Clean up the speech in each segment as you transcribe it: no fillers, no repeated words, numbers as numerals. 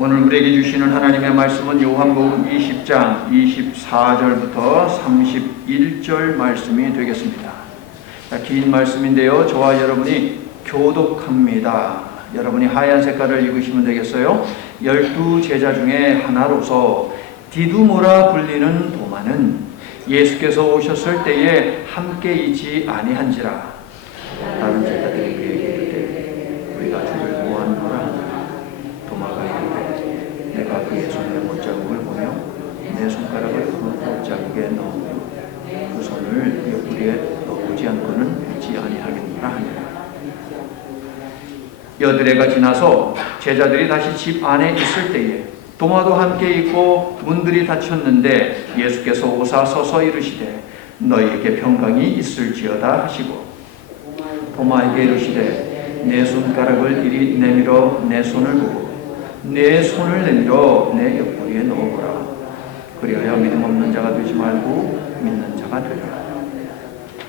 오늘 우리에게 주시는 하나님의 말씀은 요한복음 20장 24절부터 31절 말씀이 되겠습니다. 긴 말씀인데요. 저와 여러분이 교독합니다. 여러분이 하얀 색깔을 읽으시면 되겠어요. 12제자 중에 하나로서 디두모라 불리는 도마는 예수께서 오셨을 때에 함께 있지 아니한지라. 다른 제자들이 그에게 이르되 우리가 주를 보았노라. 도마가 이르되 내가 그의 손에 못자국을 보며 내 손가락을 그 못자국에 넣으며 그 손을 옆구리에 넣어보지 않고는 믿지 아니하겠노라 하니라. 여드레가 지나서 제자들이 다시 집 안에 있을 때에 도마도 함께 있고 문들이 닫혔는데 예수께서 오사 서서 이르시되 너희에게 평강이 있을지어다 하시고 도마에게 이르시되 내 손가락을 이리 내밀어 내 손을 보고 내 손을 내밀어 내 옆구리에 넣어보라. 그리하여 믿음 없는 자가 되지 말고 믿는 자가 되리라.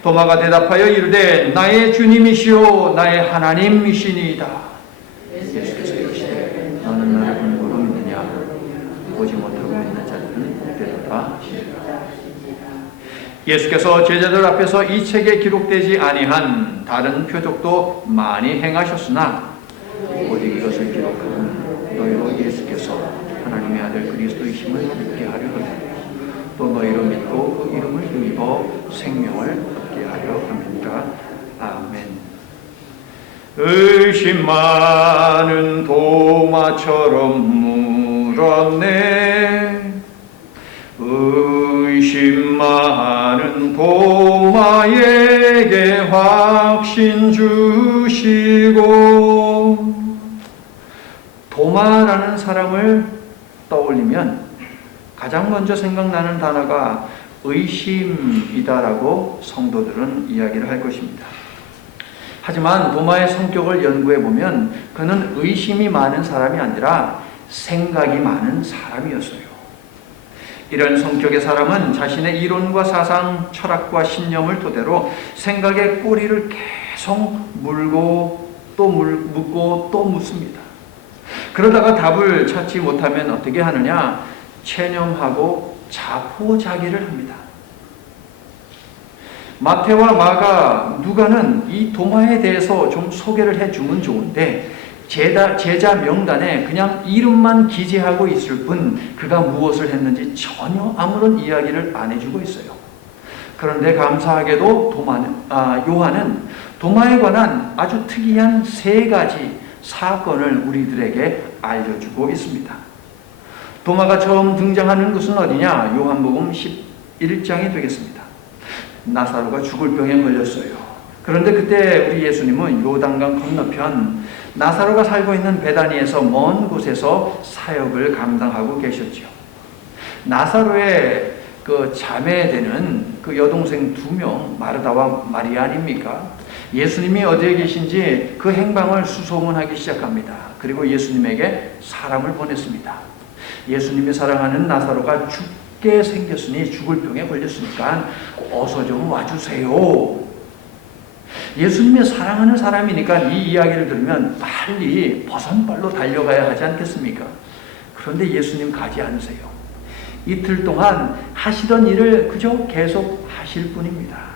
도마가 대답하여 이르되 나의 주님이시오 나의 하나님이시니이다. 예수께서 이르시되 너는 나를 본고로 믿느냐. 보지 못하고 믿는 자들은 복되도다 하시니라. 예수께서 제자들 앞에서 이 책에 기록되지 아니한 다른 표적도 많이 행하셨으나 오직 이것을 기록하는 너희로 예수께서 하나님의 아들 그리스도이심을 믿게 하려 하고 또 너희로 믿고 그 이름을 힘입어 생명을 얻게 하려 함이니라. 아멘. 의심 많은 도마처럼 물었네. 의심 많은 도마에게 확신 주시고. 도마라는 사람을 떠올리면 가장 먼저 생각나는 단어가 의심이다라고 성도들은 이야기를 할 것입니다. 하지만 도마의 성격을 연구해 보면 그는 의심이 많은 사람이 아니라 생각이 많은 사람이었어요. 이런 성격의 사람은 자신의 이론과 사상, 철학과 신념을 토대로 생각의 꼬리를 계속 물고 또 묻고 또 묻습니다. 그러다가 답을 찾지 못하면 어떻게 하느냐? 체념하고 자포자기를 합니다. 마태와 마가, 누가는 이 도마에 대해서 좀 소개를 해주면 좋은데 제자 명단에 그냥 이름만 기재하고 있을 뿐 그가 무엇을 했는지 전혀 아무런 이야기를 안 해주고 있어요. 그런데 감사하게도 요한은 도마에 관한 아주 특이한 3가지 사건을 우리들에게 알려주고 있습니다. 도마가 처음 등장하는 곳은 어디냐? 요한복음 11장이 되겠습니다. 나사로가 죽을 병에 걸렸어요. 그런데 그때 우리 예수님은 요단강 건너편 나사로가 살고 있는 베다니에서 먼 곳에서 사역을 감당하고 계셨죠. 나사로의 그 자매되는 그 여동생 2명, 마르다와 마리아 아닙니까? 예수님이 어디에 계신지 그 행방을 수소문하기 시작합니다. 그리고 예수님에게 사람을 보냈습니다. 예수님이 사랑하는 나사로가 죽게 생겼으니 죽을 병에 걸렸으니까 어서 좀 와주세요. 예수님이 사랑하는 사람이니까 이 이야기를 들으면 빨리 버선발로 달려가야 하지 않겠습니까? 그런데 예수님 가지 않으세요. 이틀 동안 하시던 일을 그저 계속 하실 뿐입니다.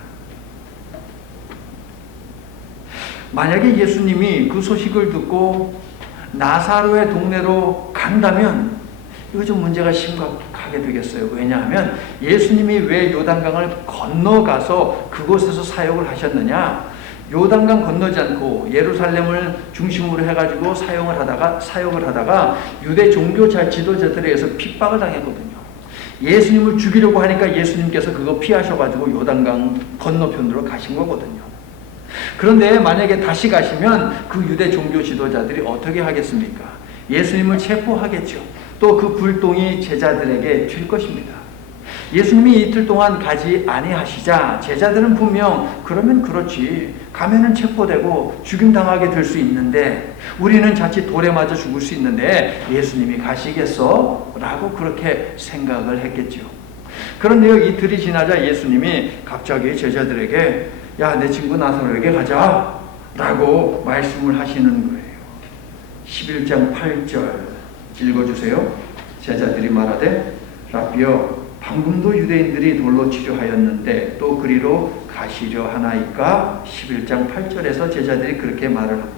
만약에 예수님이 그 소식을 듣고 나사로의 동네로 간다면 이거 좀 문제가 심각하게 되겠어요. 왜냐하면 예수님이 왜 요단강을 건너가서 그곳에서 사역을 하셨느냐? 요단강 건너지 않고 예루살렘을 중심으로 해가지고 사역을 하다가 유대 종교 지도자들에 의해서 핍박을 당했거든요. 예수님을 죽이려고 하니까 예수님께서 그거 피하셔가지고 요단강 건너편으로 가신 거거든요. 그런데 만약에 다시 가시면 그 유대 종교 지도자들이 어떻게 하겠습니까? 예수님을 체포하겠죠. 또 그 불똥이 제자들에게 튈 것입니다. 예수님이 이틀 동안 가지 아니하시자 제자들은 분명 그러면 그렇지, 가면은 체포되고 죽임당하게 될 수 있는데 우리는 자칫 돌에 맞아 죽을 수 있는데 예수님이 가시겠어? 라고 그렇게 생각을 했겠죠. 그런데요, 이틀이 지나자 예수님이 갑자기 제자들에게 야, 내 친구 나사로에게 가자 라고 말씀을 하시는 거예요. 11장 8절 읽어주세요. 제자들이 말하되 라비여 방금도 유대인들이 돌로 치료하였는데 또 그리로 가시려 하나이까? 11장 8절에서 제자들이 그렇게 말을 합니다.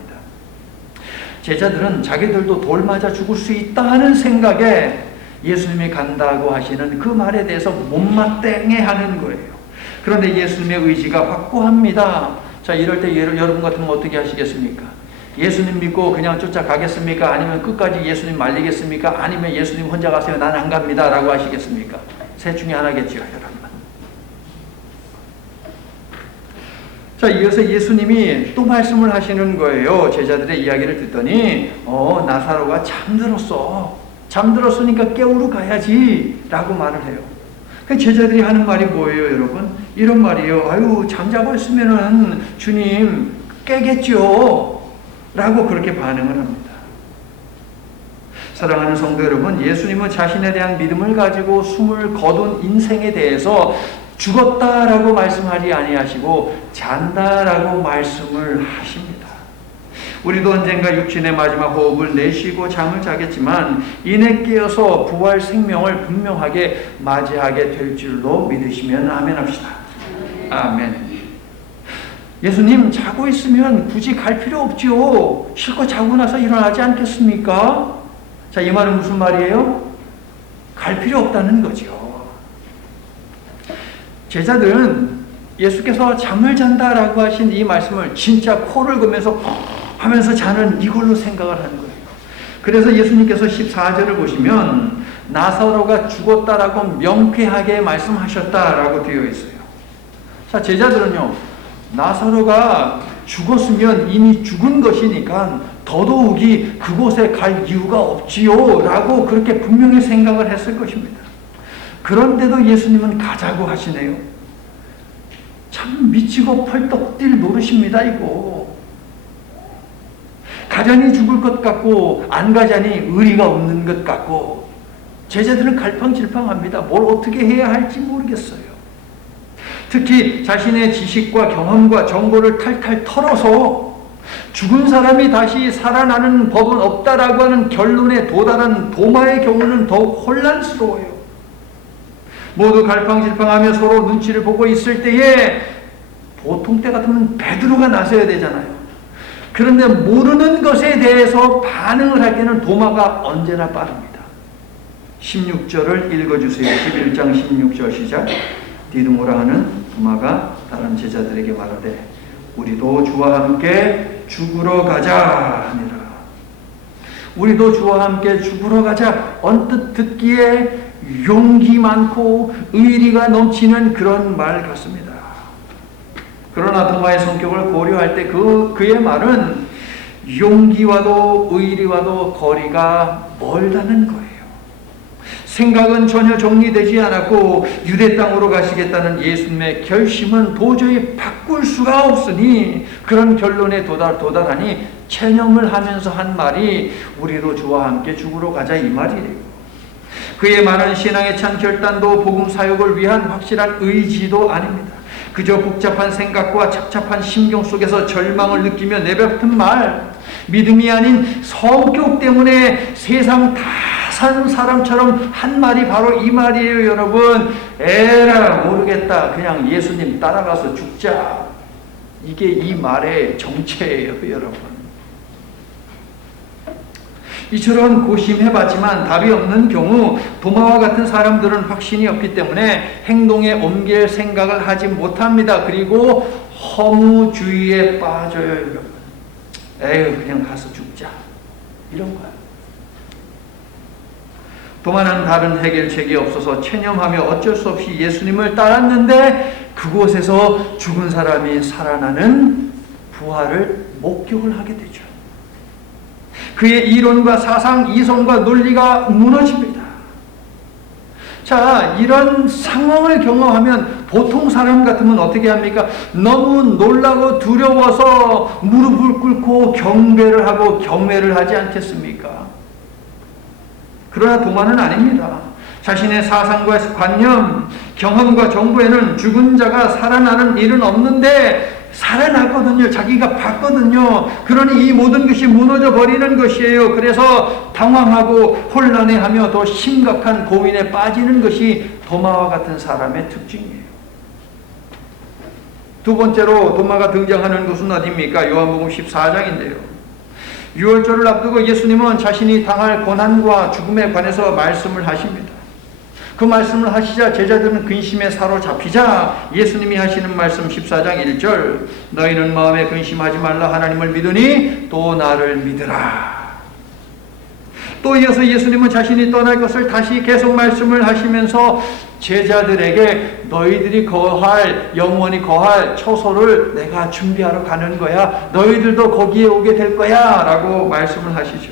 제자들은 자기들도 돌 맞아 죽을 수 있다는 생각에 예수님이 간다고 하시는 그 말에 대해서 못마땅해 하는 거예요. 그런데 예수님의 의지가 확고합니다. 자, 이럴 때 여러분 같으면 어떻게 하시겠습니까? 예수님 믿고 그냥 쫓아가겠습니까? 아니면 끝까지 예수님 말리겠습니까? 아니면 예수님 혼자 가세요. 난 안 갑니다. 라고 하시겠습니까? 셋 중에 하나겠지요, 여러분. 자, 이어서 예수님이 또 말씀을 하시는 거예요. 제자들의 이야기를 듣더니 나사로가 잠들었어. 잠들었으니까 깨우러 가야지 라고 말을 해요. 제자들이 하는 말이 뭐예요, 여러분? 이런 말이에요. 아유, 잠자고 있으면은 주님 깨겠죠 라고 그렇게 반응을 합니다. 사랑하는 성도 여러분, 예수님은 자신에 대한 믿음을 가지고 숨을 거둔 인생에 대해서 죽었다라고 말씀하지 아니하시고 잔다라고 말씀을 하십니다. 우리도 언젠가 육신의 마지막 호흡을 내쉬고 잠을 자겠지만 이내 깨어서 부활 생명을 분명하게 맞이하게 될 줄로 믿으시면 아멘 합시다. 아멘. 예수님 자고 있으면 굳이 갈 필요 없지요. 실컷 자고 나서 일어나지 않겠습니까? 자, 이 말은 무슨 말이에요? 갈 필요 없다는 거죠. 제자들은 예수께서 잠을 잔다라고 하신 이 말씀을 진짜 코를 고면서 하면서 자는 이걸로 생각을 하는 거예요. 그래서 예수님께서 14절을 보시면 나사로가 죽었다라고 명쾌하게 말씀하셨다라고 되어 있어요. 자, 제자들은요, 나사로가 죽었으면 이미 죽은 것이니까 더더욱이 그곳에 갈 이유가 없지요 라고 그렇게 분명히 생각을 했을 것입니다. 그런데도 예수님은 가자고 하시네요. 참 미치고 펄떡 뛸 노릇입니다, 이거. 가자니 죽을 것 같고 안 가자니 의리가 없는 것 같고 제자들은 갈팡질팡합니다. 뭘 어떻게 해야 할지 모르겠어요. 특히 자신의 지식과 경험과 정보를 탈탈 털어서 죽은 사람이 다시 살아나는 법은 없다라고 하는 결론에 도달한 도마의 경우는 더욱 혼란스러워요. 모두 갈팡질팡하며 서로 눈치를 보고 있을 때에 보통 때 같으면 베드로가 나서야 되잖아요. 그런데 모르는 것에 대해서 반응을 할 때는 도마가 언제나 빠릅니다. 16절을 읽어주세요. 11장 16절 시작. 디두모라 하는 도마가 다른 제자들에게 말하되 우리도 주와 함께 죽으러 가자 하니라. 우리도 주와 함께 죽으러 가자. 언뜻 듣기에 용기 많고 의리가 넘치는 그런 말 같습니다. 그러나 도마의 성격을 고려할 때 그의 말은 용기와도 의리와도 거리가 멀다는 거예요. 생각은 전혀 정리되지 않았고 유대 땅으로 가시겠다는 예수님의 결심은 도저히 바꿀 수가 없으니 그런 결론에 도달하니 체념을 하면서 한 말이 우리도 주와 함께 죽으러 가자 이 말이에요. 그의 말은 신앙의 찬 결단도 복음 사역을 위한 확실한 의지도 아닙니다. 그저 복잡한 생각과 착잡한 심경 속에서 절망을 느끼며 내뱉은 말, 믿음이 아닌 성격 때문에 세상 다 사는 사람처럼 한 말이 바로 이 말이에요. 여러분, 에라 모르겠다, 그냥 예수님 따라가서 죽자. 이게 이 말의 정체예요, 여러분. 이처럼 고심해봤지만 답이 없는 경우 도마와 같은 사람들은 확신이 없기 때문에 행동에 옮길 생각을 하지 못합니다. 그리고 허무주의에 빠져요, 여러분. 에휴, 그냥 가서 죽자, 이런 거예요. 도마는 다른 해결책이 없어서 체념하며 어쩔 수 없이 예수님을 따랐는데 그곳에서 죽은 사람이 살아나는 부활을 목격을 하게 되죠. 그의 이론과 사상, 이성과 논리가 무너집니다. 자, 이런 상황을 경험하면 보통 사람 같으면 어떻게 합니까? 너무 놀라고 두려워서 무릎을 꿇고 경배를 하고 경외를 하지 않겠습니까? 그러나 도마는 아닙니다. 자신의 사상과 관념, 경험과 정보에는 죽은 자가 살아나는 일은 없는데 살아났거든요. 자기가 봤거든요. 그러니 이 모든 것이 무너져 버리는 것이에요. 그래서 당황하고 혼란해하며 더 심각한 고민에 빠지는 것이 도마와 같은 사람의 특징이에요. 두 번째로 도마가 등장하는 것은 어디입니까? 요한복음 14장인데요. 유월절을 앞두고 예수님은 자신이 당할 고난과 죽음에 관해서 말씀을 하십니다. 그 말씀을 하시자 제자들은 근심에 사로잡히자 예수님이 하시는 말씀 14장 1절, 너희는 마음에 근심하지 말라. 하나님을 믿으니 또 나를 믿으라. 또 이어서 예수님은 자신이 떠날 것을 다시 계속 말씀을 하시면서 제자들에게 너희들이 영원히 거할 처소를 내가 준비하러 가는 거야. 너희들도 거기에 오게 될 거야 라고 말씀을 하시죠.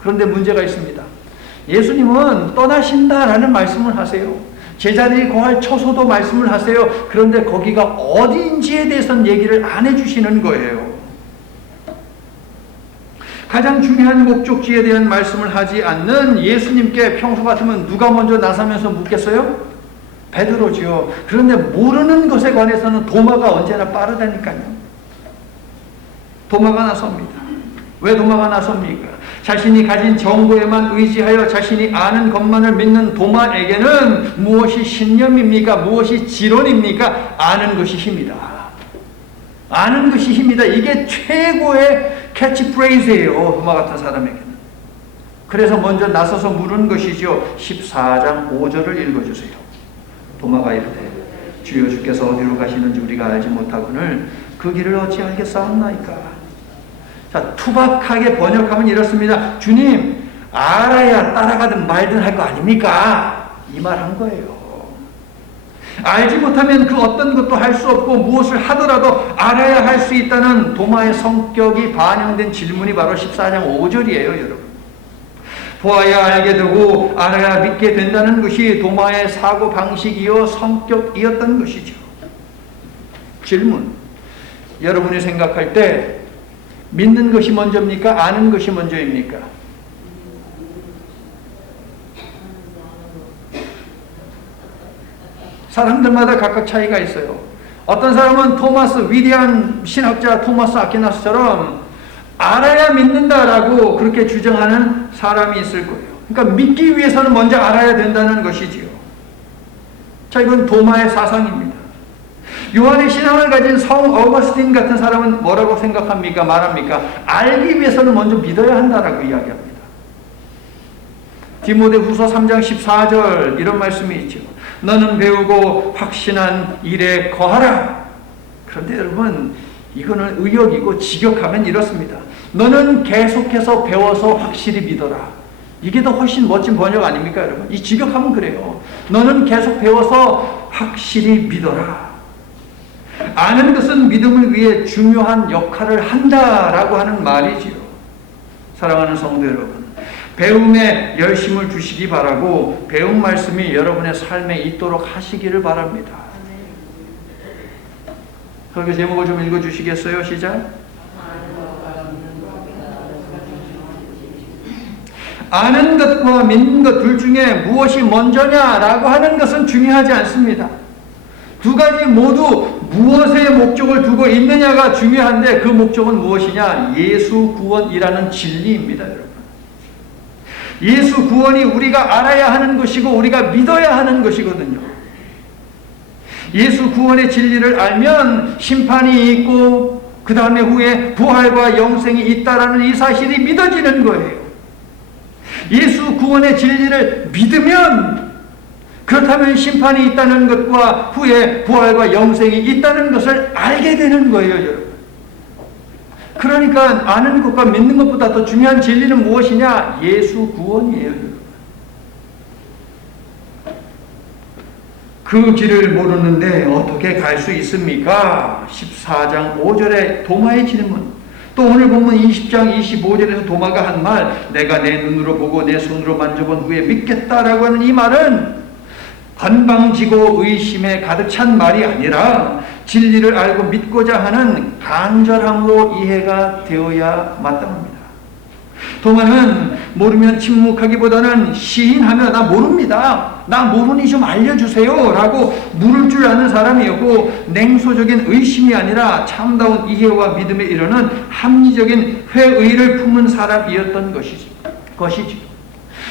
그런데 문제가 있습니다. 예수님은 떠나신다라는 말씀을 하세요. 제자들이 거할 처소도 말씀을 하세요. 그런데 거기가 어디인지에 대해서는 얘기를 안 해주시는 거예요. 가장 중요한 목적지에 대한 말씀을 하지 않는 예수님께 평소 같으면 누가 먼저 나서면서 묻겠어요? 베드로지요. 그런데 모르는 것에 관해서는 도마가 언제나 빠르다니까요. 도마가 나섭니다. 왜 도마가 나섭니까? 자신이 가진 정보에만 의지하여 자신이 아는 것만을 믿는 도마에게는 무엇이 신념입니까? 무엇이 지론입니까? 아는 것이 힘이다. 아는 것이 힘이다. 이게 최고의 캐치프레이즈예요. 도마 같은 사람에게는. 그래서 먼저 나서서 물은 것이죠. 14장 5절을 읽어주세요. 도마가 이르되 주여 주께서 어디로 가시는지 우리가 알지 못하거늘 그 길을 어찌 알겠사옵나이까. 자, 투박하게 번역하면 이렇습니다. 주님, 알아야 따라가든 말든 할 거 아닙니까? 이 말 한 거예요. 알지 못하면 그 어떤 것도 할 수 없고 무엇을 하더라도 알아야 할 수 있다는 도마의 성격이 반영된 질문이 바로 14장 5절이에요, 여러분. 보아야 알게 되고 알아야 믿게 된다는 것이 도마의 사고 방식이요 성격이었던 것이죠. 질문. 여러분이 생각할 때 믿는 것이 먼저입니까? 아는 것이 먼저입니까? 사람들마다 각각 차이가 있어요. 어떤 사람은 위대한 신학자 토마스 아퀴나스처럼 알아야 믿는다라고 그렇게 주장하는 사람이 있을 거예요. 그러니까 믿기 위해서는 먼저 알아야 된다는 것이지요. 자, 이건 도마의 사상입니다. 요한의 신앙을 가진 성 어거스틴 같은 사람은 뭐라고 생각합니까? 말합니까? 알기 위해서는 먼저 믿어야 한다라고 이야기합니다. 디모데후서 3장 14절 이런 말씀이 있죠. 너는 배우고 확신한 일에 거하라. 그런데 여러분, 이거는 의역이고 직역하면 이렇습니다. 너는 계속해서 배워서 확실히 믿어라. 이게 더 훨씬 멋진 번역 아닙니까, 여러분? 이 직역하면 그래요. 너는 계속 배워서 확실히 믿어라. 아는 것은 믿음을 위해 중요한 역할을 한다라고 하는 말이지요. 사랑하는 성도 여러분, 배움에 열심을 주시기 바라고 배운 말씀이 여러분의 삶에 있도록 하시기를 바랍니다. 설교 제목을 좀 읽어주시겠어요? 시작. 아는 것과 믿는 것 둘 중에 무엇이 먼저냐라고 하는 것은 중요하지 않습니다. 두 가지 모두 무엇에 목적을 두고 있느냐가 중요한데 그 목적은 무엇이냐? 예수 구원이라는 진리입니다, 여러분. 예수 구원이 우리가 알아야 하는 것이고 우리가 믿어야 하는 것이거든요. 예수 구원의 진리를 알면 심판이 있고 그 다음에 후에 부활과 영생이 있다라는 이 사실이 믿어지는 거예요. 예수 구원의 진리를 믿으면 그렇다면 심판이 있다는 것과 후에 부활과 영생이 있다는 것을 알게 되는 거예요, 여러분. 그러니까 아는 것과 믿는 것보다 더 중요한 진리는 무엇이냐? 예수 구원이에요, 여러분. 그 길을 모르는데 어떻게 갈 수 있습니까? 14장 5절의 도마의 질문. 또 오늘 보면 20장 25절에서 도마가 한 말, 내가 내 눈으로 보고 내 손으로 만져본 후에 믿겠다라고 하는 이 말은 건방지고 의심에 가득 찬 말이 아니라 진리를 알고 믿고자 하는 간절함으로 이해가 되어야 마땅합니다. 도마는 모르면 침묵하기보다는 시인하며 나 모릅니다. 나 모르니 좀 알려주세요 라고 물을 줄 아는 사람이었고, 냉소적인 의심이 아니라 참다운 이해와 믿음에 이르는 합리적인 회의를 품은 사람이었던 것이지.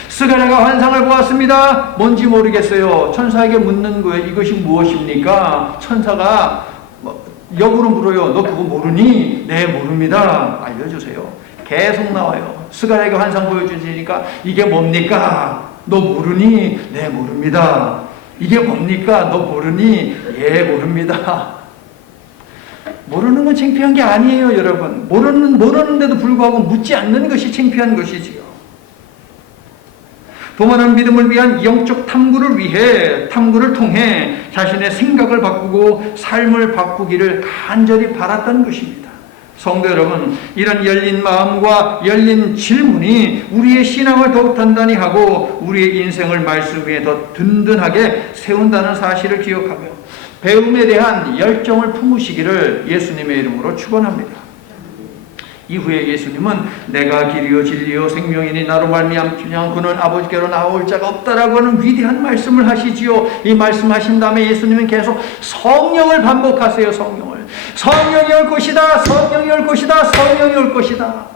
스가랴가 환상을 보았습니다. 뭔지 모르겠어요. 천사에게 묻는 거예요. 이것이 무엇입니까? 천사가 역으로 물어요. 너 그거 모르니? 네, 모릅니다. 알려주세요. 계속 나와요. 스가랴에게 환상 보여주시니까 이게 뭡니까? 너 모르니? 네, 모릅니다. 이게 뭡니까? 너 모르니? 예, 모릅니다. 모르는 건 창피한 게 아니에요, 여러분. 모르는데도 불구하고 묻지 않는 것이 창피한 것이지요. 도마는 믿음을 위한 영적 탐구를 통해 자신의 생각을 바꾸고 삶을 바꾸기를 간절히 바랐던 것입니다. 성도 여러분, 이런 열린 마음과 열린 질문이 우리의 신앙을 더욱 단단히 하고 우리의 인생을 말씀 위에 더 든든하게 세운다는 사실을 기억하며 배움에 대한 열정을 품으시기를 예수님의 이름으로 축원합니다. 이후에 예수님은 내가 길이요 진리요 생명이니 나로 말미암지 않고는 아버지께로 나올 자가 없다라고 하는 위대한 말씀을 하시지요. 이 말씀하신 다음에 예수님은 계속 성령을 반복하세요. 성령이 올 것이다. 성령이 올 것이다. 성령이 올 것이다.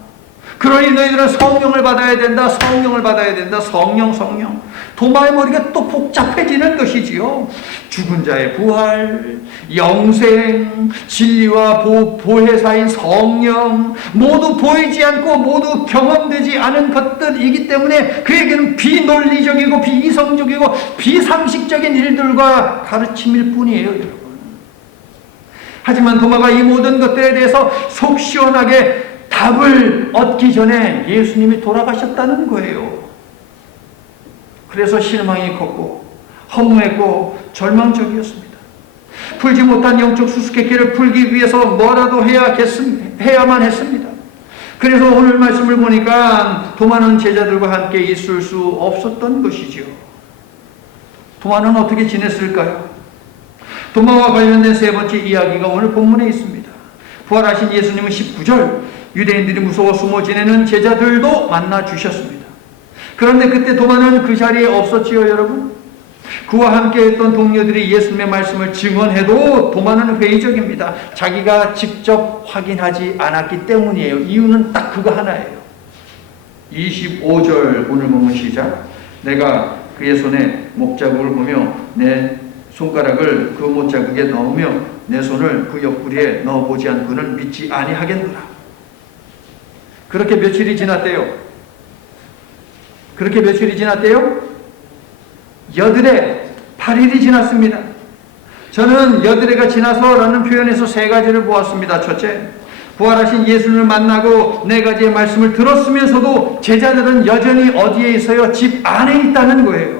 그러니 너희들은 성령을 받아야 된다. 성령을 받아야 된다. 성령. 도마의 머리가 또 복잡해지는 것이지요. 죽은 자의 부활, 영생, 진리와 보혜사인 성령, 모두 보이지 않고 모두 경험되지 않은 것들이기 때문에 그에게는 비논리적이고 비이성적이고 비상식적인 일들과 가르침일 뿐이에요, 여러분. 하지만 도마가 이 모든 것들에 대해서 속 시원하게 답을 얻기 전에 예수님이 돌아가셨다는 거예요. 그래서 실망이 컸고 허무했고 절망적이었습니다. 풀지 못한 영적 수수께끼를 풀기 위해서 뭐라도 해야만 했습니다. 그래서 오늘 말씀을 보니까 도마는 제자들과 함께 있을 수 없었던 것이죠. 도마는 어떻게 지냈을까요? 도마와 관련된 세 번째 이야기가 오늘 본문에 있습니다. 부활하신 예수님은 19절 유대인들이 무서워 숨어 지내는 제자들도 만나 주셨습니다. 그런데 그때 도마는 그 자리에 없었지요, 여러분. 그와 함께 했던 동료들이 예수님의 말씀을 증언해도 도마는 회의적입니다. 자기가 직접 확인하지 않았기 때문이에요. 이유는 딱 그거 하나예요. 25절 오늘 본문 시작. 내가 그의 손에 목자국을 보며 내 손가락을 그 못자국에 넣으며 내 손을 그 옆구리에 넣어보지 않고는 믿지 아니하겠노라. 그렇게 며칠이 지났대요. 여드레 8일이 지났습니다. 저는 여드레가 지나서라는 표현에서 세 가지를 보았습니다. 첫째, 부활하신 예수님을 만나고 네 가지의 말씀을 들었으면서도 제자들은 여전히 어디에 있어요? 집 안에 있다는 거예요.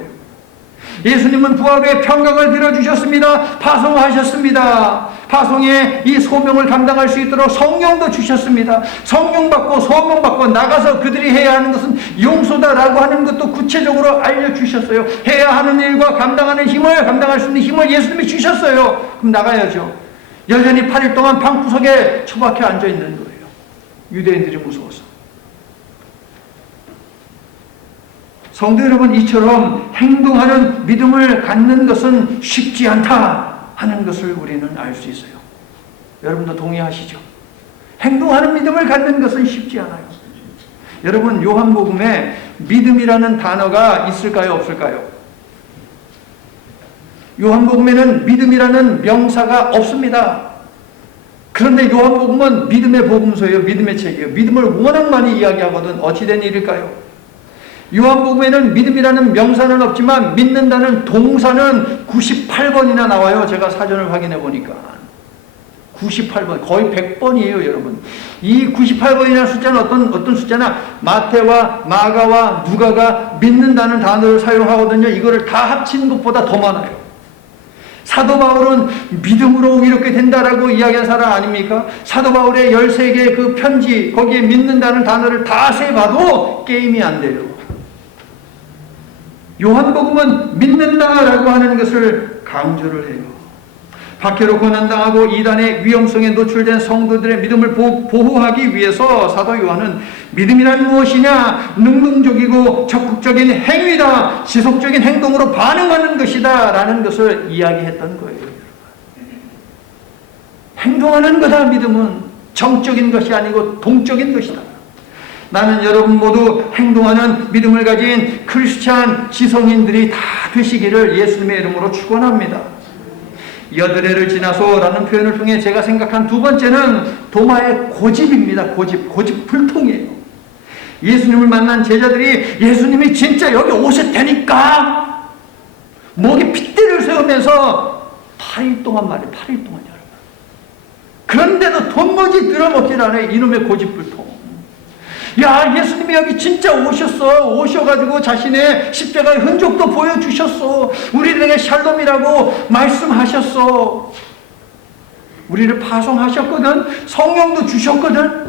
예수님은 부활 후에 평강을 빌어주셨습니다. 파송하셨습니다. 파송의 이 소명을 감당할 수 있도록 성령도 주셨습니다. 성령 받고 소명 받고 나가서 그들이 해야 하는 것은 용서다라고 하는 것도 구체적으로 알려주셨어요. 해야 하는 일과 감당할 수 있는 힘을 예수님이 주셨어요. 그럼 나가야죠. 여전히 8일 동안 방구석에 처박혀 앉아있는 거예요. 유대인들이 무서워서. 성도 여러분, 이처럼 행동하는 믿음을 갖는 것은 쉽지 않다 하는 것을 우리는 알 수 있어요. 여러분도 동의하시죠? 행동하는 믿음을 갖는 것은 쉽지 않아요. 여러분, 요한복음에 믿음이라는 단어가 있을까요? 없을까요? 요한복음에는 믿음이라는 명사가 없습니다. 그런데 요한복음은 믿음의 복음서예요. 믿음의 책이에요. 믿음을 워낙 많이 이야기하거든. 어찌된 일일까요? 요한복음에는 믿음이라는 명사는 없지만 믿는다는 동사는 98번이나 나와요. 제가 사전을 확인해 보니까 98번, 거의 100번이에요, 여러분. 이 98번이라는 숫자는 어떤 숫자나 마태와 마가와 누가가 믿는다는 단어를 사용하거든요. 이거를 다 합친 것보다 더 많아요. 사도 바울은 믿음으로 이렇게 된다라고 이야기한 사람 아닙니까? 사도 바울의 13개의 그 편지, 거기에 믿는다는 단어를 다 세봐도 게임이 안 돼요. 요한복음은 믿는다라고 하는 것을 강조를 해요. 박해로 고난당하고 이단의 위험성에 노출된 성도들의 믿음을 보호하기 위해서 사도 요한은 믿음이란 무엇이냐? 능동적이고 적극적인 행위다. 지속적인 행동으로 반응하는 것이다. 라는 것을 이야기했던 거예요. 행동하는 거다. 믿음은 정적인 것이 아니고 동적인 것이다. 나는 여러분 모두 행동하는 믿음을 가진 크리스찬 지성인들이 다 되시기를 예수님의 이름으로 축원합니다. 여드레를 지나서 라는 표현을 통해 제가 생각한 두 번째는 도마의 고집입니다. 고집불통이에요. 예수님을 만난 제자들이 예수님이 진짜 여기 오셨다니까 목에 핏대를 세우면서 8일 동안 말이에요. 8일 동안 여러분. 그런데도 도무지 들어먹질 않아요. 이놈의 고집불통. 야, 예수님이 여기 진짜 오셔가지고 자신의 십자가의 흔적도 보여주셨어. 우리들에게 샬롬이라고 말씀하셨어. 우리를 파송하셨거든. 성령도 주셨거든.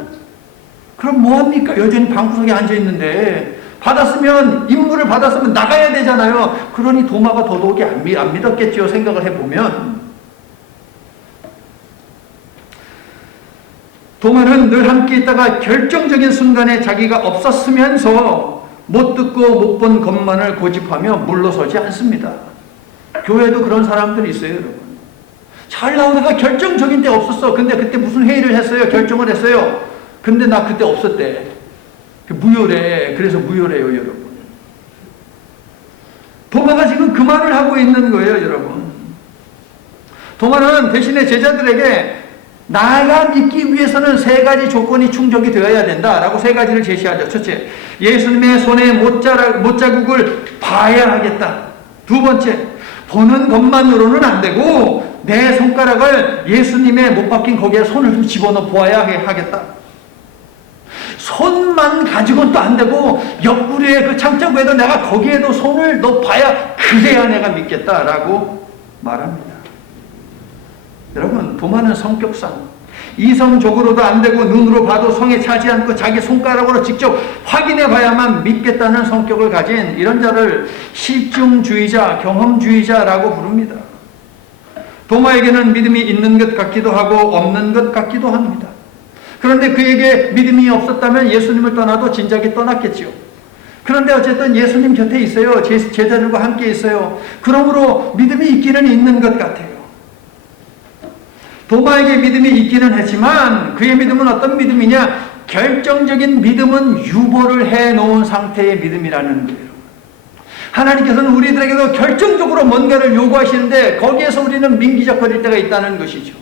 그럼 뭐합니까? 여전히 방구석에 앉아있는데 임무를 받았으면 나가야 되잖아요. 그러니 도마가 더더욱이 안 믿었겠죠. 생각을 해보면. 도마는 늘 함께 있다가 결정적인 순간에 자기가 없었으면서 못 듣고 못 본 것만을 고집하며 물러서지 않습니다. 교회도 그런 사람들이 있어요, 여러분. 잘 나오다가 결정적인 때 없었어. 근데 그때 무슨 회의를 했어요? 결정을 했어요. 근데 나 그때 없었대. 무효래. 그래서 무효래요, 여러분. 도마가 지금 그 말을 하고 있는 거예요, 여러분. 도마는 대신에 제자들에게 나가 믿기 위해서는 세 가지 조건이 충족이 되어야 된다라고 세 가지를 제시하죠. 첫째, 예수님의 손에 못자국을 봐야 하겠다. 두 번째, 보는 것만으로는 안 되고 내 손가락을 예수님의 못 박힌 거기에 손을 좀 집어넣어 보아야 하겠다. 손만 가지고는 또 안 되고 옆구리에 그 창자부에도 내가 거기에도 손을 넣어봐야 그래야 내가 믿겠다라고 말합니다. 여러분, 도마는 성격상 이성적으로도 안 되고 눈으로 봐도 성에 차지 않고 자기 손가락으로 직접 확인해 봐야만 믿겠다는 성격을 가진 이런 자를 실증주의자, 경험주의자라고 부릅니다. 도마에게는 믿음이 있는 것 같기도 하고 없는 것 같기도 합니다. 그런데 그에게 믿음이 없었다면 예수님을 떠나도 진작에 떠났겠죠. 그런데 어쨌든 예수님 곁에 있어요. 제자들과 함께 있어요. 그러므로 믿음이 있기는 있는 것 같아요. 도마에게 믿음이 있기는 했지만 그의 믿음은 어떤 믿음이냐? 결정적인 믿음은 유보를 해놓은 상태의 믿음이라는 거예요. 하나님께서는 우리들에게도 결정적으로 뭔가를 요구하시는데 거기에서 우리는 민기적거릴 때가 있다는 것이죠.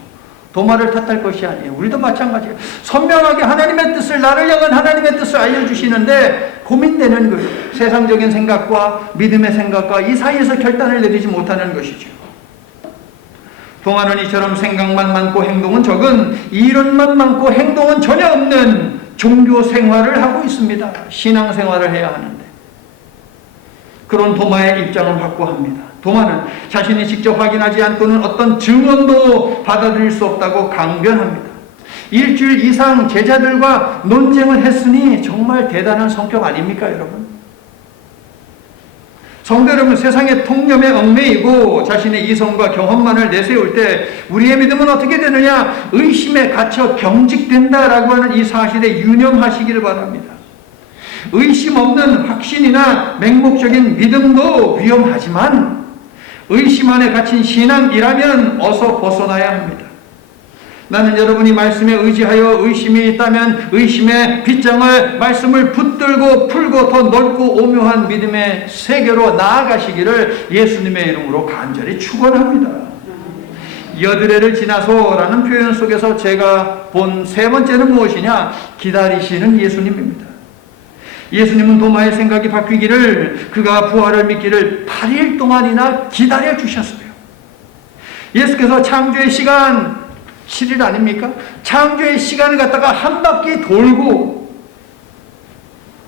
도마를 탓할 것이 아니에요. 우리도 마찬가지예요. 선명하게 하나님의 뜻을, 나를 향한 하나님의 뜻을 알려주시는데 고민되는 거예요. 세상적인 생각과 믿음의 생각과 이 사이에서 결단을 내리지 못하는 것이죠. 도마는 이처럼 생각만 많고 행동은 적은, 이론만 많고 행동은 전혀 없는 종교 생활을 하고 있습니다. 신앙 생활을 해야 하는데 그런 도마의 입장을 확고합니다. 도마는 자신이 직접 확인하지 않고는 어떤 증언도 받아들일 수 없다고 강변합니다. 일주일 이상 제자들과 논쟁을 했으니 정말 대단한 성격 아닙니까, 여러분? 성도 여러분, 세상의 통념에 얽매이고 자신의 이성과 경험만을 내세울 때 우리의 믿음은 어떻게 되느냐? 의심에 갇혀 경직된다라고 하는 이 사실에 유념하시기를 바랍니다. 의심 없는 확신이나 맹목적인 믿음도 위험하지만 의심 안에 갇힌 신앙이라면 어서 벗어나야 합니다. 나는 여러분이 말씀에 의지하여 의심이 있다면 의심의 빗장을 말씀을 붙들고 풀고 더 넓고 오묘한 믿음의 세계로 나아가시기를 예수님의 이름으로 간절히 축원합니다. 여드레를 지나서라는 표현 속에서 제가 본 세 번째는 무엇이냐? 기다리시는 예수님입니다. 예수님은 도마의 생각이 바뀌기를, 그가 부활을 믿기를 8일 동안이나 기다려 주셨어요. 예수께서 창조의 시간 7일 아닙니까? 창조의 시간을 갖다가 한 바퀴 돌고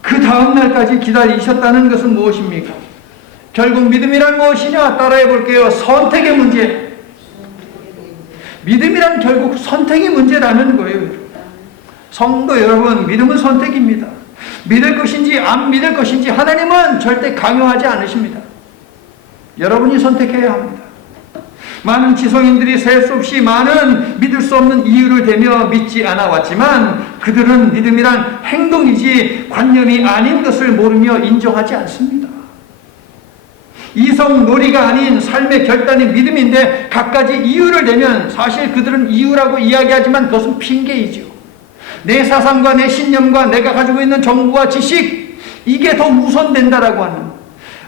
그 다음 날까지 기다리셨다는 것은 무엇입니까? 결국 믿음이란 무엇이냐? 따라해 볼게요. 선택의 문제. 믿음이란 결국 선택의 문제라는 거예요. 성도 여러분, 믿음은 선택입니다. 믿을 것인지 안 믿을 것인지 하나님은 절대 강요하지 않으십니다. 여러분이 선택해야 합니다. 많은 지성인들이 셀 수 없이 많은 믿을 수 없는 이유를 대며 믿지 않아 왔지만 그들은 믿음이란 행동이지 관념이 아닌 것을 모르며 인정하지 않습니다. 이성놀이가 아닌 삶의 결단이 믿음인데 갖가지 이유를 대면 사실 그들은 이유라고 이야기하지만 그것은 핑계이죠. 내 사상과 내 신념과 내가 가지고 있는 정보와 지식, 이게 더 우선된다라고 하는,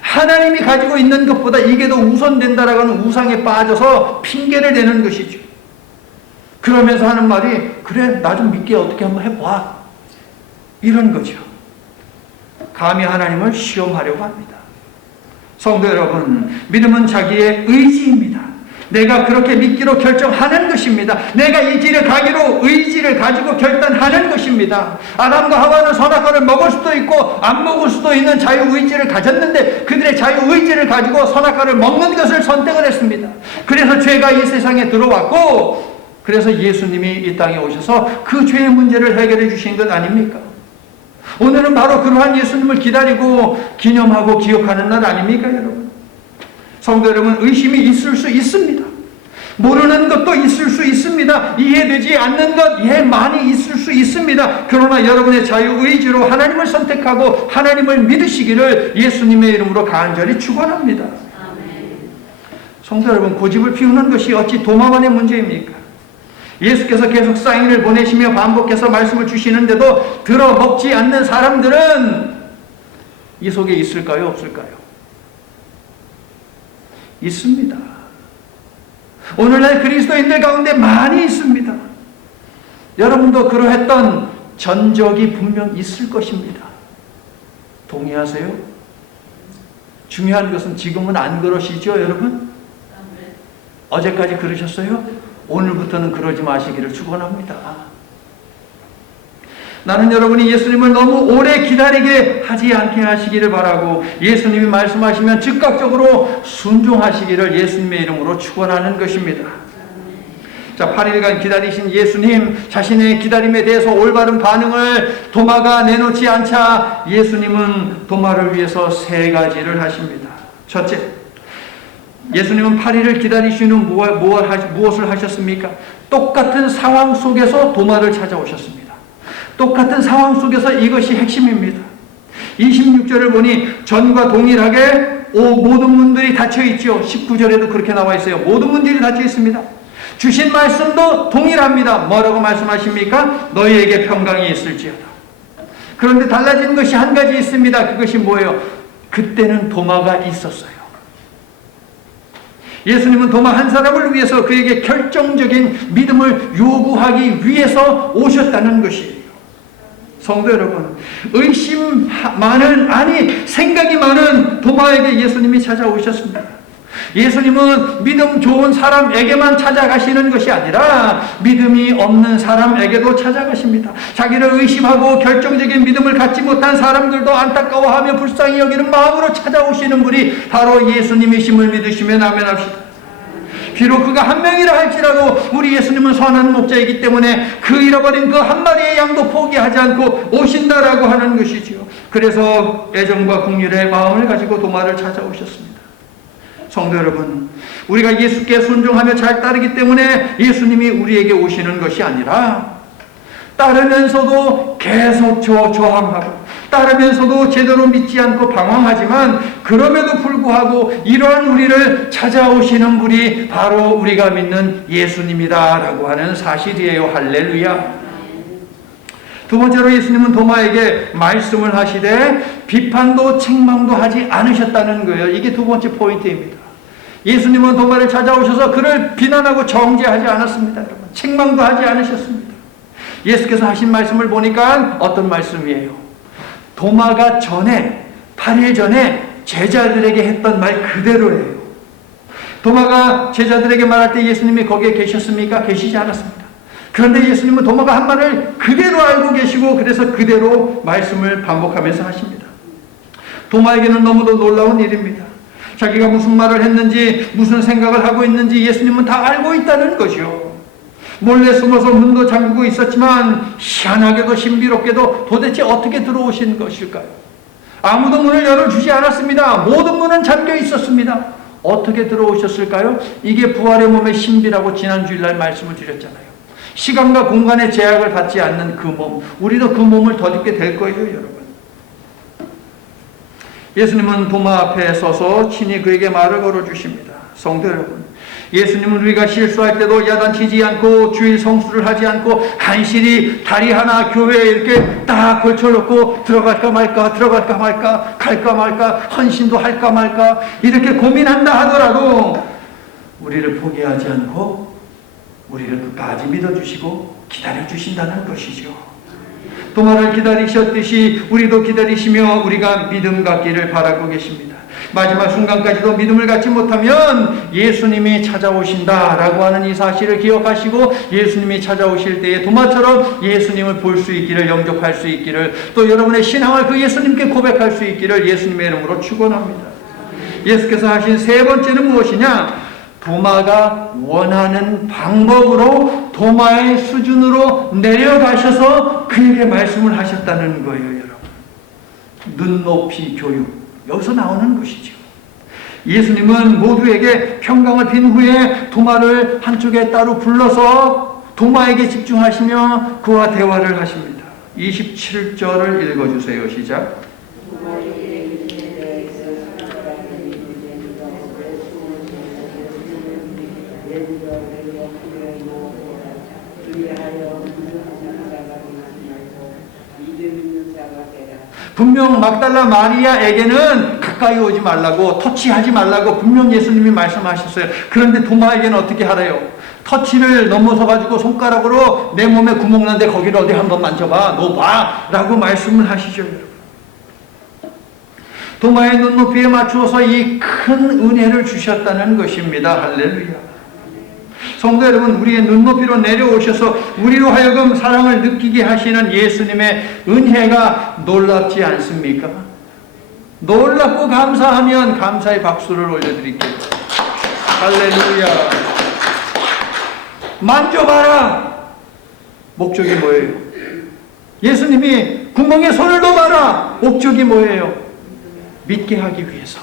하나님이 가지고 있는 것보다 이게 더 우선된다라고 하는 우상에 빠져서 핑계를 대는 것이죠. 그러면서 하는 말이, 그래 나 좀 믿게 어떻게 한번 해봐, 이런 거죠. 감히 하나님을 시험하려고 합니다. 성도 여러분, 믿음은 자기의 의지입니다. 내가 그렇게 믿기로 결정하는 것입니다. 내가 이 길을 가기로 의지를 가지고 결단하는 것입니다. 아담과 하와는 선악과를 먹을 수도 있고 안 먹을 수도 있는 자유의지를 가졌는데 그들의 자유의지를 가지고 선악과를 먹는 것을 선택을 했습니다. 그래서 죄가 이 세상에 들어왔고, 그래서 예수님이 이 땅에 오셔서 그 죄의 문제를 해결해 주신 것 아닙니까? 오늘은 바로 그러한 예수님을 기다리고 기념하고 기억하는 날 아닙니까, 여러분? 성도 여러분, 의심이 있을 수 있습니다. 모르는 것도 있을 수 있습니다. 이해되지 않는 것, 이해 많이 있을 수 있습니다. 그러나 여러분의 자유의지로 하나님을 선택하고 하나님을 믿으시기를 예수님의 이름으로 간절히 축원합니다. 성도 여러분, 고집을 피우는 것이 어찌 도마만의 문제입니까? 예수께서 계속 사인을 보내시며 반복해서 말씀을 주시는데도 들어먹지 않는 사람들은 이 속에 있을까요? 없을까요? 있습니다. 오늘날 그리스도인들 가운데 많이 있습니다. 여러분도 그러했던 전적이 분명 있을 것입니다. 동의하세요? 중요한 것은 지금은 안 그러시죠, 여러분? 어제까지 그러셨어요? 오늘부터는 그러지 마시기를 축원합니다. 나는 여러분이 예수님을 너무 오래 기다리게 하지 않게 하시기를 바라고, 예수님이 말씀하시면 즉각적으로 순종하시기를 예수님의 이름으로 축원하는 것입니다. 자, 8일간 기다리신 예수님, 자신의 기다림에 대해서 올바른 반응을 도마가 내놓지 않자 예수님은 도마를 위해서 세 가지를 하십니다. 첫째, 예수님은 8일을 기다리시는 무엇을 하셨습니까? 똑같은 상황 속에서 도마를 찾아오셨습니다. 똑같은 상황 속에서 이것이 핵심입니다. 26절을 보니 전과 동일하게 모든 문들이 닫혀 있죠. 19절에도 그렇게 나와 있어요. 모든 문들이 닫혀 있습니다. 주신 말씀도 동일합니다. 뭐라고 말씀하십니까? 너희에게 평강이 있을지어다. 그런데 달라진 것이 한 가지 있습니다. 그것이 뭐예요? 그때는 도마가 있었어요. 예수님은 도마 한 사람을 위해서 그에게 결정적인 믿음을 요구하기 위해서 오셨다는 것이에요. 성도 여러분, 의심 많은, 아니 생각이 많은 도마에게 예수님이 찾아오셨습니다. 예수님은 믿음 좋은 사람에게만 찾아가시는 것이 아니라 믿음이 없는 사람에게도 찾아가십니다. 자기를 의심하고 결정적인 믿음을 갖지 못한 사람들도 안타까워하며 불쌍히 여기는 마음으로 찾아오시는 분이 바로 예수님이심을 믿으시면 아멘합시다. 비록 그가 한 명이라 할지라도 우리 예수님은 선한 목자이기 때문에 그 잃어버린 그 한 마리의 양도 포기하지 않고 오신다라고 하는 것이지요. 그래서 애정과 긍휼의 마음을 가지고 도마를 찾아오셨습니다. 성도 여러분, 우리가 예수께 순종하며 잘 따르기 때문에 예수님이 우리에게 오시는 것이 아니라, 따르면서도 계속 저항하고 따르면서도 제대로 믿지 않고 방황하지만 그럼에도 불구하고 이러한 우리를 찾아오시는 분이 바로 우리가 믿는 예수님이다라고 하는 사실이에요. 할렐루야. 두 번째로 예수님은 도마에게 말씀을 하시되 비판도 책망도 하지 않으셨다는 거예요. 이게 두 번째 포인트입니다. 예수님은 도마를 찾아오셔서 그를 비난하고 정죄하지 않았습니다. 여러분. 책망도 하지 않으셨습니다. 예수께서 하신 말씀을 보니까 어떤 말씀이에요? 도마가 8일 전에 제자들에게 했던 말 그대로예요. 도마가 제자들에게 말할 때 예수님이 거기에 계셨습니까? 계시지 않았습니다. 그런데 예수님은 도마가 한 말을 그대로 알고 계시고 그래서 그대로 말씀을 반복하면서 하십니다. 도마에게는 너무도 놀라운 일입니다. 자기가 무슨 말을 했는지 무슨 생각을 하고 있는지 예수님은 다 알고 있다는 것이요. 몰래 숨어서 문도 잠그고 있었지만 희한하게도 신비롭게도 도대체 어떻게 들어오신 것일까요? 아무도 문을 열어주지 않았습니다. 모든 문은 잠겨 있었습니다. 어떻게 들어오셨을까요? 이게 부활의 몸의 신비라고 지난 주일날 말씀을 드렸잖아요. 시간과 공간의 제약을 받지 않는 그 몸, 우리도 그 몸을 덧입게 될 거예요, 여러분. 예수님은 도마 앞에 서서 친히 그에게 말을 걸어주십니다. 성도 여러분, 예수님은 우리가 실수할 때도 야단치지 않고 주일 성수를 하지 않고 간신히 다리 하나 교회에 이렇게 딱 걸쳐놓고 들어갈까 말까 들어갈까 말까 갈까 말까 헌신도 할까 말까 이렇게 고민한다 하더라도 우리를 포기하지 않고 우리를 끝까지 믿어주시고 기다려주신다는 것이죠. 도마를 기다리셨듯이 우리도 기다리시며 우리가 믿음 갖기를 바라고 계십니다. 마지막 순간까지도 믿음을 갖지 못하면 예수님이 찾아오신다라고 하는 이 사실을 기억하시고 예수님이 찾아오실 때에 도마처럼 예수님을 볼 수 있기를, 영접할 수 있기를, 또 여러분의 신앙을 그 예수님께 고백할 수 있기를 예수님의 이름으로 축원합니다. 예수께서 하신 세 번째는 무엇이냐? 도마가 원하는 방법으로 도마의 수준으로 내려가셔서 그에게 말씀을 하셨다는 거예요, 여러분. 눈높이 교육. 여기서 나오는 것이죠. 예수님은 모두에게 평강을 빈 후에 도마를 한쪽에 따로 불러서 도마에게 집중하시며 그와 대화를 하십니다. 27절을 읽어주세요. 시작. 분명 막달라 마리아에게는 가까이 오지 말라고, 터치하지 말라고 분명 예수님이 말씀하셨어요. 그런데 도마에게는 어떻게 하래요? 터치를 넘어서 가지고 손가락으로 내 몸에 구멍 난데 거기를 어디 한번 만져봐, 너 봐 라고 말씀을 하시죠. 도마의 눈높이에 맞추어서 이 큰 은혜를 주셨다는 것입니다. 할렐루야. 성도 여러분, 우리의 눈높이로 내려오셔서 우리로 하여금 사랑을 느끼게 하시는 예수님의 은혜가 놀랍지 않습니까? 놀랍고 감사하면 감사의 박수를 올려드릴게요. 할렐루야. 만져봐라. 목적이 뭐예요? 예수님이 구멍에 손을 넣어봐라. 목적이 뭐예요? 믿게 하기 위해서.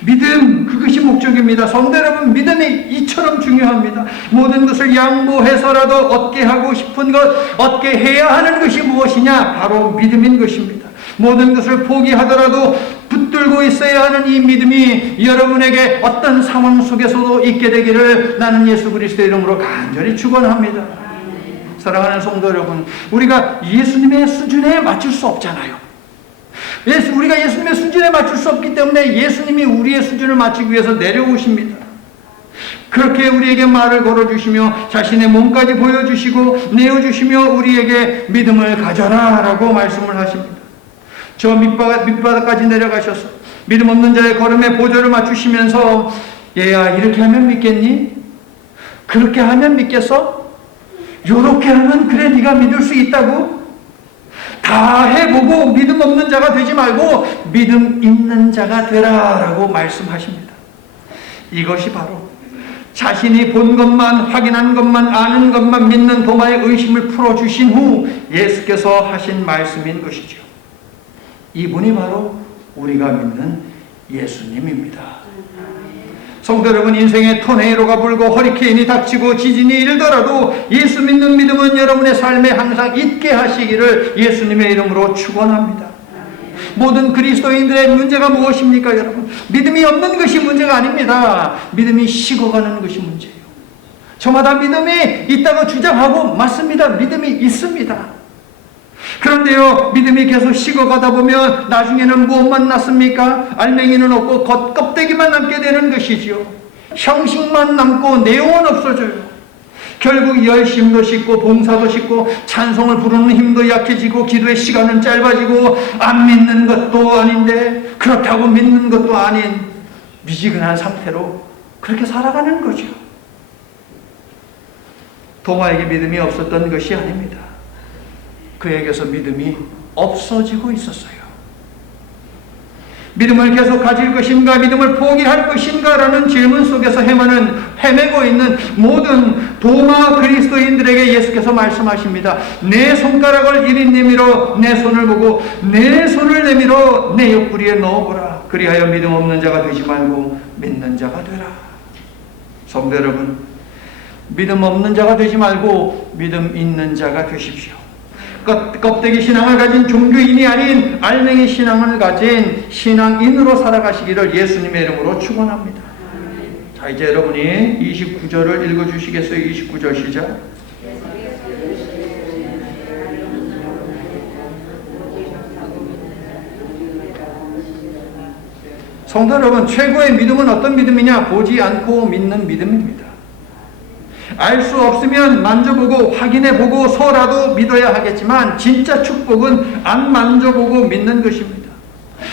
믿음, 그것이 목적입니다. 성도 여러분, 믿음이 이처럼 중요합니다. 모든 것을 양보해서라도 얻게 하고 싶은 것, 얻게 해야 하는 것이 무엇이냐? 바로 믿음인 것입니다. 모든 것을 포기하더라도 붙들고 있어야 하는 이 믿음이 여러분에게 어떤 상황 속에서도 있게 되기를 나는 예수 그리스도의 이름으로 간절히 축원합니다. 사랑하는 성도 여러분, 우리가 예수님의 수준에 맞출 수 없잖아요. 우리가 예수님의 수준에 맞출 수 없기 때문에 예수님이 우리의 수준을 맞추기 위해서 내려오십니다. 그렇게 우리에게 말을 걸어주시며 자신의 몸까지 보여주시고 내어주시며 우리에게 믿음을 가져라 라고 말씀을 하십니다. 저 밑바닥까지 내려가셔서 믿음 없는 자의 걸음에 보조를 맞추시면서 얘야, 이렇게 하면 믿겠니? 그렇게 하면 믿겠어? 요렇게 하면 그래 네가 믿을 수 있다고? 다 해보고 믿음 없는 자가 되지 말고 믿음 있는 자가 되라 라고 말씀하십니다. 이것이 바로 자신이 본 것만, 확인한 것만, 아는 것만 믿는 도마의 의심을 풀어주신 후 예수께서 하신 말씀인 것이죠. 이분이 바로 우리가 믿는 예수님입니다. 성도 여러분, 인생에 토네이도가 불고 허리케인이 닥치고 지진이 일더라도 예수 믿는 믿음은 여러분의 삶에 항상 있게 하시기를 예수님의 이름으로 축원합니다. 모든 그리스도인들의 문제가 무엇입니까, 여러분? 믿음이 없는 것이 문제가 아닙니다. 믿음이 식어가는 것이 문제예요. 저마다 믿음이 있다고 주장하고 맞습니다. 믿음이 있습니다. 그런데요, 믿음이 계속 식어가다 보면 나중에는 무엇만 남습니까? 알맹이는 없고 껍데기만 남게 되는 것이지요. 형식만 남고 내용은 없어져요. 결국 열심도 식고 봉사도 식고 찬송을 부르는 힘도 약해지고 기도의 시간은 짧아지고 안 믿는 것도 아닌데 그렇다고 믿는 것도 아닌 미지근한 상태로 그렇게 살아가는 거죠. 도마에게 믿음이 없었던 것이 아닙니다. 그에게서 믿음이 없어지고 있었어요. 믿음을 계속 가질 것인가, 믿음을 포기할 것인가 라는 질문 속에서 헤매고 있는 모든 도마 그리스도인들에게 예수께서 말씀하십니다. 내 손가락을 이리 내밀어 내 손을 보고 내 손을 내밀어 내 옆구리에 넣어보라. 그리하여 믿음 없는 자가 되지 말고 믿는 자가 되라. 성도 여러분, 믿음 없는 자가 되지 말고 믿음 있는 자가 되십시오. 껍데기 신앙을 가진 종교인이 아닌 알맹이 신앙을 가진 신앙인으로 살아가시기를 예수님의 이름으로 축원합니다. 자, 이제 여러분이 29절을 읽어주시겠어요? 29절 시작. 성도 여러분, 최고의 믿음은 어떤 믿음이냐? 보지 않고 믿는 믿음입니다. 알 수 없으면 만져보고 확인해보고서라도 믿어야 하겠지만 진짜 축복은 안 만져보고 믿는 것입니다.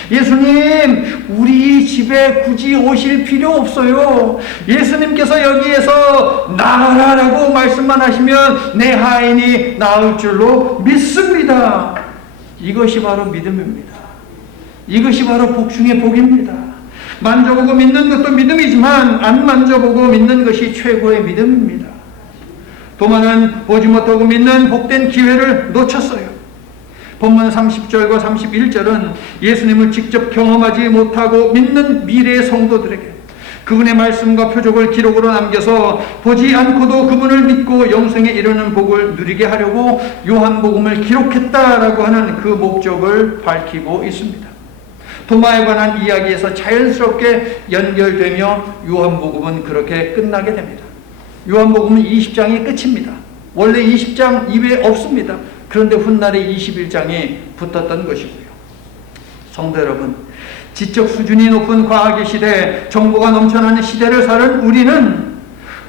예수님, 우리 집에 굳이 오실 필요 없어요. 예수님께서 여기에서 나가라라고 말씀만 하시면 내 하인이 나을 줄로 믿습니다. 이것이 바로 믿음입니다. 이것이 바로 복 중의 복입니다. 만져보고 믿는 것도 믿음이지만 안 만져보고 믿는 것이 최고의 믿음입니다. 도마는 보지 못하고 믿는 복된 기회를 놓쳤어요. 본문 30절과 31절은 예수님을 직접 경험하지 못하고 믿는 미래의 성도들에게 그분의 말씀과 표적을 기록으로 남겨서 보지 않고도 그분을 믿고 영생에 이르는 복을 누리게 하려고 요한복음을 기록했다라고 하는 그 목적을 밝히고 있습니다. 도마에 관한 이야기에서 자연스럽게 연결되며 요한복음은 그렇게 끝나게 됩니다. 요한복음은 20장이 끝입니다. 원래 20장 이외에 없습니다. 그런데 훗날에 21장이 붙었던 것이고요. 성도 여러분, 지적 수준이 높은 과학의 시대, 정보가 넘쳐나는 시대를 사는 우리는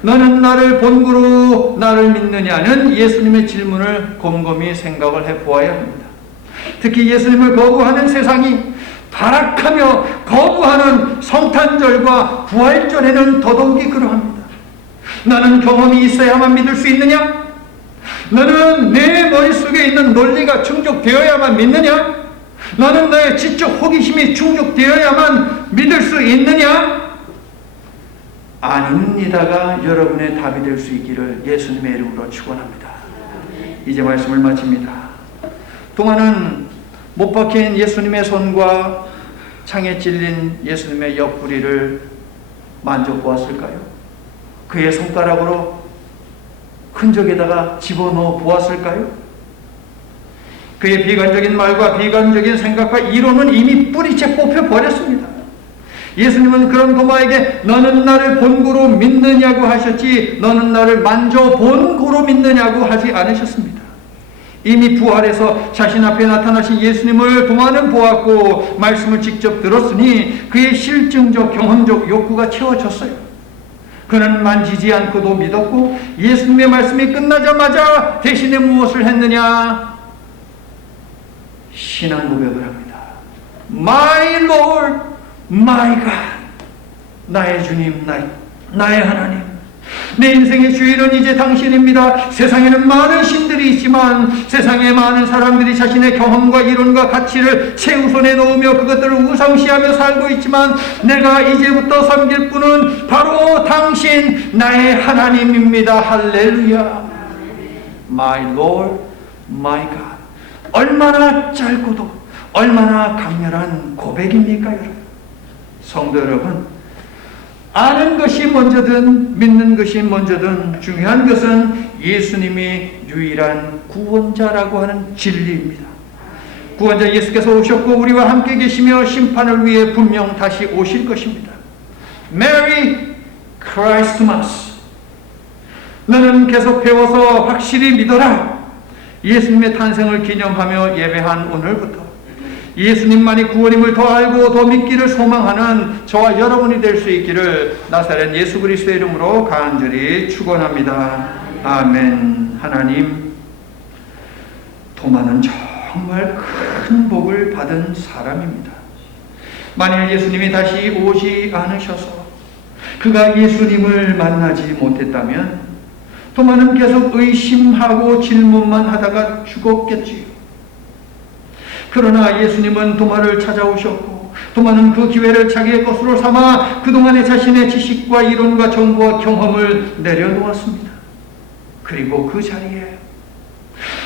너는 나를 본고로 나를 믿느냐는 예수님의 질문을 곰곰이 생각을 해보아야 합니다. 특히 예수님을 거부하는 세상이 타락하며 거부하는 성탄절과 부활절에는 더더욱이 그러합니다. 너는 경험이 있어야만 믿을 수 있느냐? 너는 내 머릿속에 있는 논리가 충족되어야만 믿느냐? 너는 너의 지적 호기심이 충족되어야만 믿을 수 있느냐? 아닙니다가 여러분의 답이 될 수 있기를 예수님의 이름으로 축원합니다. 이제 말씀을 마칩니다. 도마는 못 박힌 예수님의 손과 창에 찔린 예수님의 옆구리를 만져보았을까요? 그의 손가락으로 흔적에다가 집어넣어 보았을까요? 그의 비관적인 말과 비관적인 생각과 이론은 이미 뿌리채 뽑혀버렸습니다. 예수님은 그런 도마에게 너는 나를 본고로 믿느냐고 하셨지 너는 나를 만져본 고로 믿느냐고 하지 않으셨습니다. 이미 부활해서 자신 앞에 나타나신 예수님을 도마는 보았고 말씀을 직접 들었으니 그의 실증적 경험적 욕구가 채워졌어요. 그는 만지지 않고도 믿었고 예수님의 말씀이 끝나자마자 대신에 무엇을 했느냐? 신앙 고백을 합니다. My Lord, my God. 나의 주님, 나의 하나님. 내 인생의 주인은 이제 당신입니다. 세상에는 많은 신들이 있지만 세상에 많은 사람들이 자신의 경험과 이론과 가치를 최우선에 놓으며 그것들을 우상시하며 살고 있지만 내가 이제부터 섬길 분은 바로 당신 나의 하나님입니다. 할렐루야. My Lord, my God. 얼마나 짧고도 얼마나 강렬한 고백입니까, 여러분? 성도 여러분, 아는 것이 먼저든 믿는 것이 먼저든 중요한 것은 예수님이 유일한 구원자라고 하는 진리입니다. 구원자 예수께서 오셨고 우리와 함께 계시며 심판을 위해 분명 다시 오실 것입니다. Merry Christmas. 너는 계속 배워서 확실히 믿어라. 예수님의 탄생을 기념하며 예배한 오늘부터 예수님만이 구원임을 더 알고 더 믿기를 소망하는 저와 여러분이 될 수 있기를 나사렛 예수 그리스도의 이름으로 간절히 축원합니다. 아멘. 하나님, 도마는 정말 큰 복을 받은 사람입니다. 만일 예수님이 다시 오지 않으셔서 그가 예수님을 만나지 못했다면 도마는 계속 의심하고 질문만 하다가 죽었겠지요. 그러나 예수님은 도마를 찾아오셨고 도마는 그 기회를 자기의 것으로 삼아 그동안의 자신의 지식과 이론과 정보와 경험을 내려놓았습니다. 그리고 그 자리에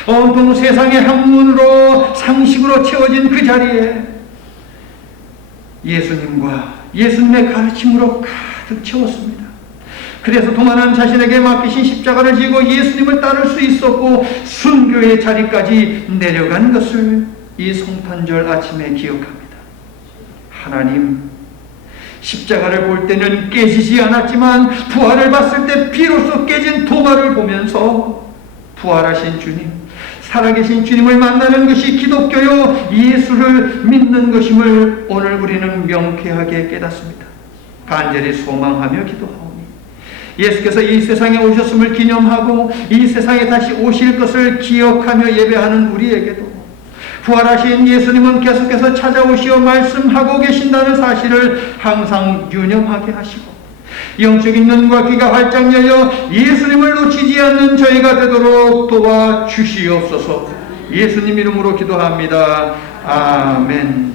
온통 세상의 학문으로 상식으로 채워진 그 자리에 예수님과 예수님의 가르침으로 가득 채웠습니다. 그래서 도마는 자신에게 맡기신 십자가를 지고 예수님을 따를 수 있었고 순교의 자리까지 내려간 것을 이 성탄절 아침에 기억합니다. 하나님, 십자가를 볼 때는 깨지지 않았지만 부활을 봤을 때 비로소 깨진 도마를 보면서 부활하신 주님, 살아계신 주님을 만나는 것이 기독교요 예수를 믿는 것임을 오늘 우리는 명쾌하게 깨닫습니다. 간절히 소망하며 기도하오니 예수께서 이 세상에 오셨음을 기념하고 이 세상에 다시 오실 것을 기억하며 예배하는 우리에게도 부활하신 예수님은 계속해서 찾아오시어 말씀하고 계신다는 사실을 항상 유념하게 하시고 영적인 눈과 귀가 활짝 열려 예수님을 놓치지 않는 저희가 되도록 도와주시옵소서. 예수님 이름으로 기도합니다. 아멘.